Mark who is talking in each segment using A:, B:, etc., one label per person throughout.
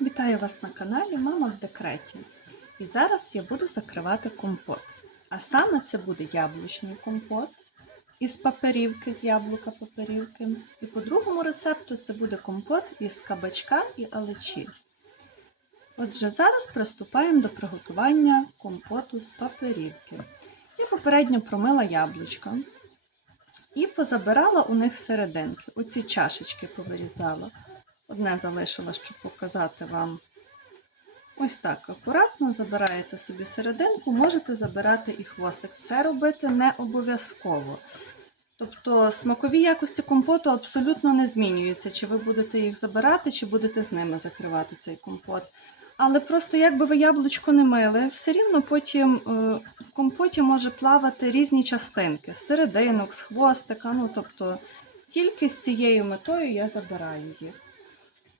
A: Вітаю вас на каналі Мама в декреті. І зараз я буду закривати компот. А саме це буде яблучний компот із паперівки, з яблука паперівки. І по другому рецепту це буде компот із кабачка і алечі. Отже, зараз приступаємо до приготування компоту з паперівки. Я попередньо промила яблучка і позабирала у них серединки. Оці чашечки повирізала. Одне залишила, щоб показати вам. Ось так акуратно забираєте собі серединку, можете забирати і хвостик. Це робити не обов'язково. Тобто смакові якості компоту абсолютно не змінюються, чи ви будете їх забирати, чи будете з ними закривати цей компот. Але просто якби ви яблучко не мили, все рівно потім е, в компоті може плавати різні частинки з серединок, з хвостика. Ну, тобто тільки з цією метою я забираю їх.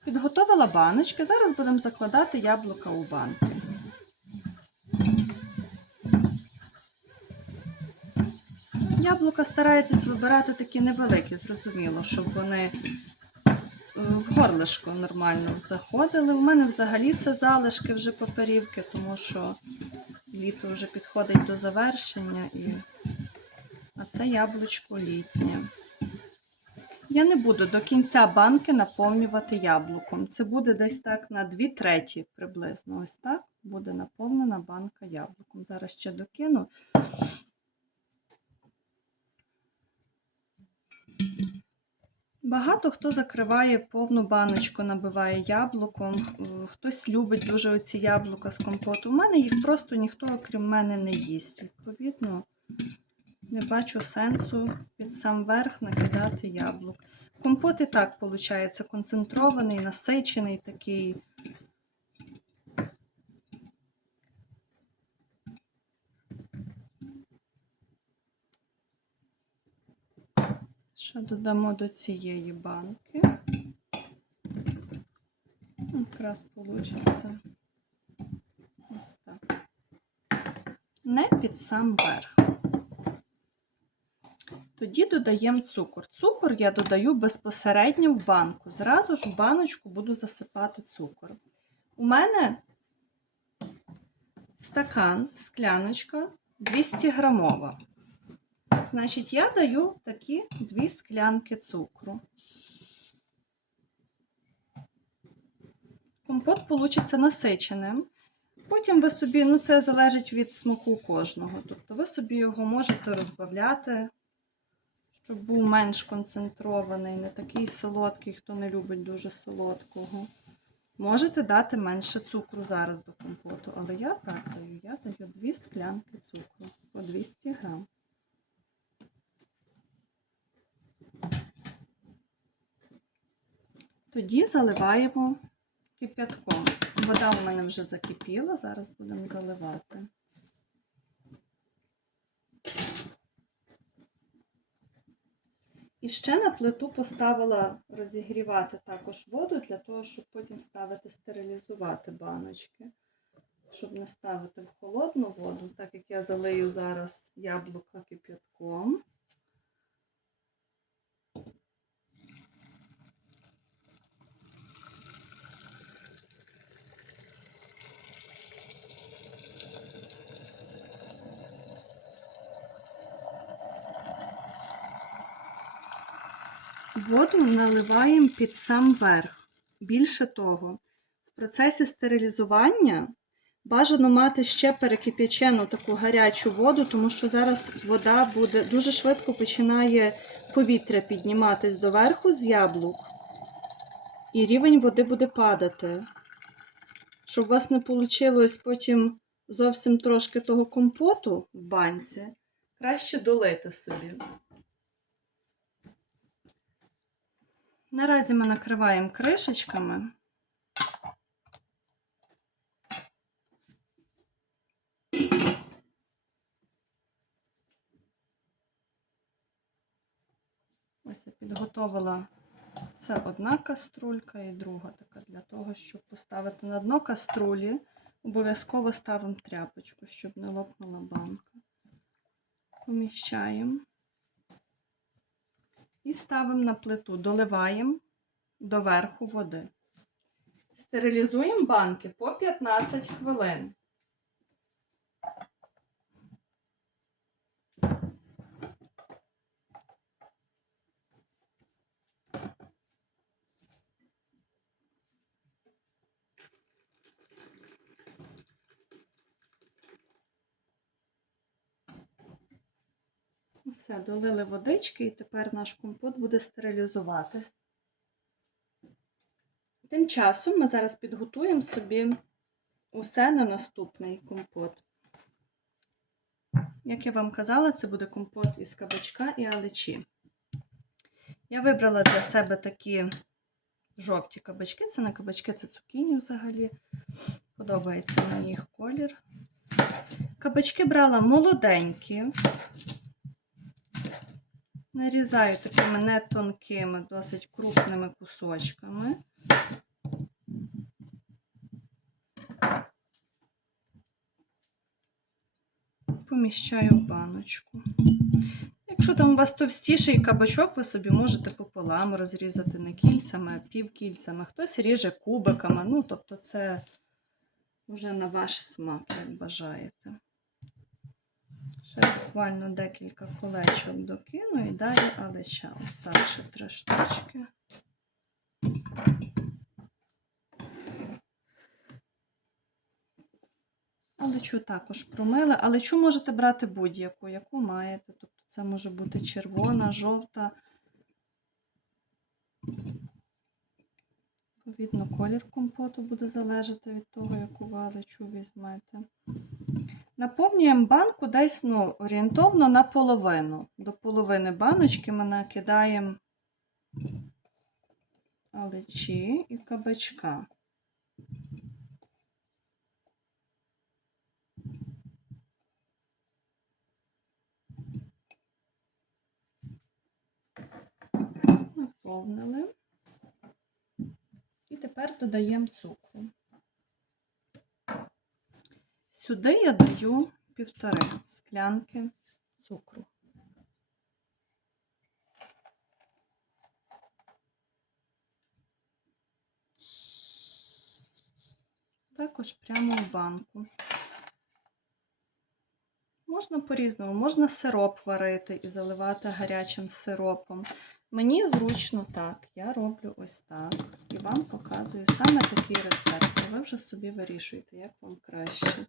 A: Підготовила баночки. Зараз будемо закладати яблука у банки. Яблука старайтесь вибирати такі невеликі, зрозуміло, щоб вони е, в горлишко нормально заходили. У мене взагалі це залишки вже паперівки, тому що літо вже підходить до завершення, і... а це яблучко літнє. Я не буду до кінця банки наповнювати яблуком. Це буде десь так на 2 треті приблизно. Ось так буде наповнена банка яблуком. Зараз ще докину. Багато хто закриває повну баночку, набиває яблуком. Хтось любить дуже оці яблука з компоту. У мене їх просто ніхто, окрім мене, не їсть. Відповідно, не бачу сенсу під сам верх накидати яблук. Компот і так виходить концентрований, насичений такий. Ще додамо до цієї банки. Якраз вийде ось так. Не під сам верх. Тоді додаємо цукор. Цукор я додаю безпосередньо в банку. Зразу ж в баночку буду засипати цукор. У мене стакан, скляночка 200 грамова. Значить, я даю такі дві склянки цукру. Компот получиться насиченим. Потім ви собі, ну це залежить від смаку кожного. Тобто ви собі його можете розбавляти, щоб був менш концентрований, не такий солодкий, хто не любить дуже солодкого. Можете дати менше цукру зараз до компоту, але я так даю, я даю 2 склянки цукру по 200 грам. Тоді заливаємо кип'ятком. Вода у мене вже закипіла, зараз будемо заливати. І ще на плиту поставила розігрівати також воду для того, щоб потім ставити стерилізувати баночки, щоб не ставити в холодну воду, так як я залию зараз яблука кип'ятком. Воду наливаємо під сам верх. Більше того, в процесі стерилізування бажано мати ще перекип'ячену таку гарячу воду, тому що зараз вода буде дуже швидко починає повітря підніматись доверху з яблук, і рівень води буде падати. Щоб у вас не вийшло потім зовсім трошки того компоту в банці, краще долити собі. Наразі ми накриваємо кришечками. Ось я підготовила це одна каструлька і друга така для того, щоб поставити на дно каструлі, обов'язково ставимо тряпочку, щоб не лопнула банка. Поміщаємо. І ставимо на плиту, доливаємо до верху води. Стерилізуємо банки по 15 хвилин. Все, долили водички, і тепер наш компот буде стерилізуватись. Тим часом ми зараз підготуємо собі усе на наступний компот. Як я вам казала, це буде компот із кабачка і алечі. Я вибрала для себе такі жовті кабачки. Це не кабачки, це цукіні взагалі. Подобається мені їх колір. Кабачки брала молоденькі. Нарізаю такими не тонкими, досить крупними кусочками. Поміщаю в баночку. Якщо там у вас товстіший кабачок, ви собі можете пополам розрізати не кільцями, а півкільцями. Хтось ріже кубиками. Ну, тобто, це вже на ваш смак, як бажаєте. Ще буквально декілька колечок докину і далі алеча. Ось так ще три штучки. Алечу також промили. Алечу можете брати будь-яку, яку маєте. Тобто це може бути червона, жовта. Відповідно, колір компоту буде залежати від того, яку ви алечу візьмете. Наповнюємо банку десь ну, орієнтовно на половину. До половини баночки ми накидаємо алечі і кабачка. Наповнили. І тепер додаємо цукру. Сюди я даю півтори склянки цукру. Також прямо в банку. Можна по-різному, можна сироп варити і заливати гарячим сиропом. Мені зручно так, я роблю ось так. І вам показую саме такий рецепт. Ви вже собі вирішуєте, як вам краще.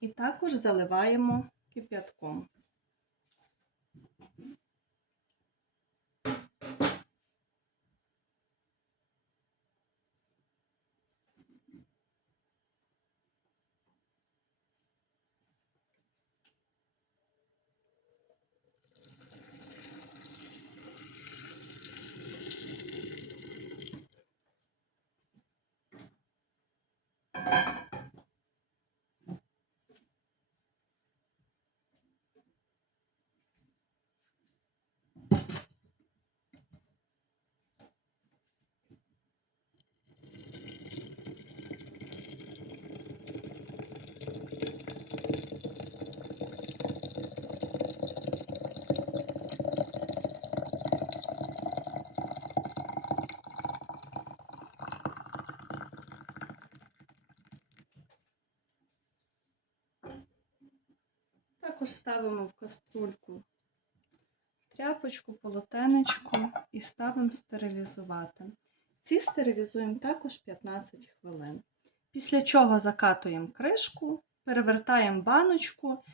A: І також заливаємо кип'ятком. Також ставимо в каструльку тряпочку, полотенечко і ставимо стерилізувати. Ці стерилізуємо також 15 хвилин. Після чого закатуємо кришку, перевертаємо баночку.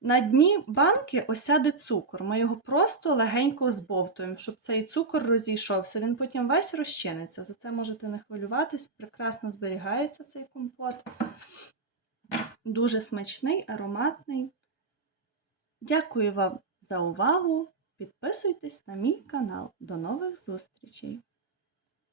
A: На дні банки осяде цукор. Ми його просто легенько збовтуємо, щоб цей цукор розійшовся. Він потім весь розчиниться. За це можете не хвилюватись, прекрасно зберігається цей компот. Дуже смачний, ароматний. Дякую вам за увагу. Підписуйтесь на мій канал. До нових зустрічей!